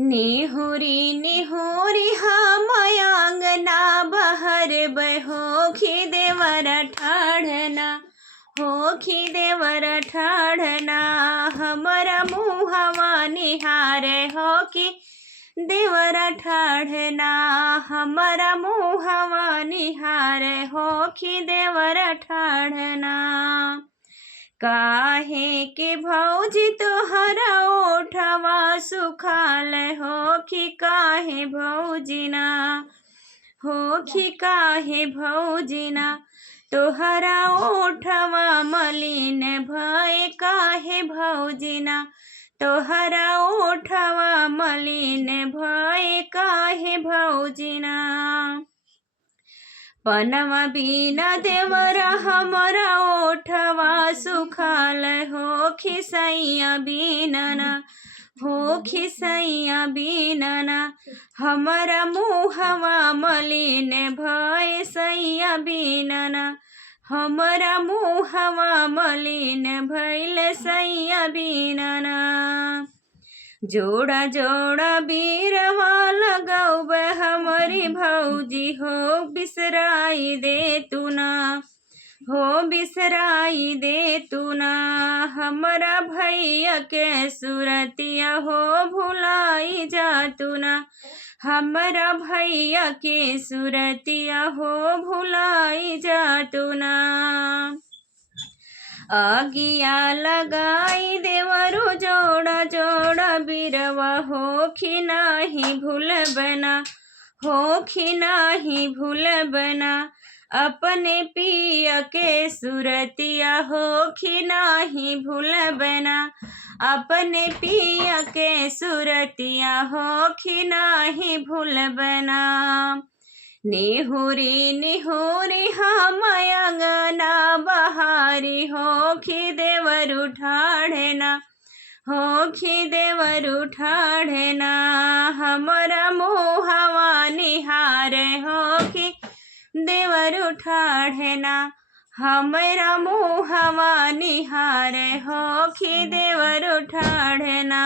निहुरी निहुरी हम आंगना बहर बहोखी देवर ठाढ़ना होखी देवर ठाढ़ना हमारा मुहवा निहारे होखी देवर ठाढ़ना हमारा मुहवा निहारे होखी देवर ठाढ़ना। काहे के भौजी तोहरा ओठवा सुखाल होखी काहे भौजिना होखी काहे भौजिना तोहरा ओठवा मलिन भय काहे भौजिना तोहरा ओठवा मलिन भय काहे भौजिना। पनवा बिना देवरा हमारा ओठवा सुखाल होखी सैया बिनना होखी सैया बिनना हमारा मुहवा मलिन भय सैया बिनना हमारा मुहवा मलिन भइल सैया बिनना। जोड़ा जोड़ा बीरवा लगाऊ हमारी भौजी हो बिसराई दे तू ना हो बिसराई दे तू ना हमारा भैया के सुरतिया हो भुलाई जा तू ना हमारा भैया के सुरतिया हो भुलाई जा तू ना। आगिया लगाई देवरु जोड़ा जोड़ा बीरवा होखी नाही भूल बना होखी नाही भूल बना अपने पिया के सुरतिया होखी नाही भूल बना अपने पिया के सुरतिया होखी नाही भूल बना। निहुरी निहुरी हम अंगना बहारी होखी देवर ठाढ़ना होखी देवर ठाढ़ना हमारा मुहवा निहारे होखी देवर ठाढ़ना हमारा मुहवा निहारे होखी देवर ठाढ़ना।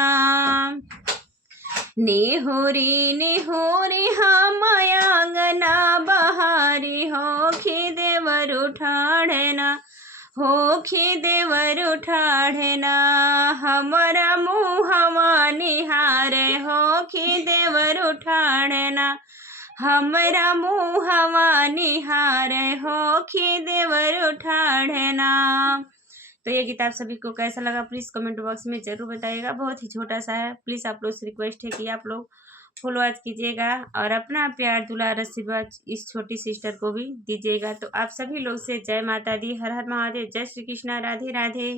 निहुरी निहुरी हम आंगना बहारी होखी देवर ठाढ़ना होखी देवर ठाढ़ना हमारा मुहवा निहारे होखी देवर ठाढ़ना हमारा मुहवा निहारे होखी देवर ठाढ़ना। तो ये गीत आप सभी को कैसा लगा प्लीज़ कमेंट बॉक्स में ज़रूर बताइएगा। बहुत ही छोटा सा है, प्लीज़ आप लोग से रिक्वेस्ट है कि आप लोग फुल वॉच कीजिएगा और अपना प्यार दुलार आशीर्वाद इस छोटी सिस्टर को भी दीजिएगा। तो आप सभी लोग से जय माता दी, हर हर महादेव, जय श्री कृष्णा, राधे राधे।